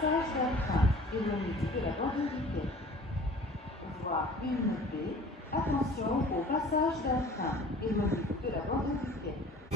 passage d'un train éloigné de la bande du quai. Voie 1B, attention au passage d'un train éloigné de la bande du quai.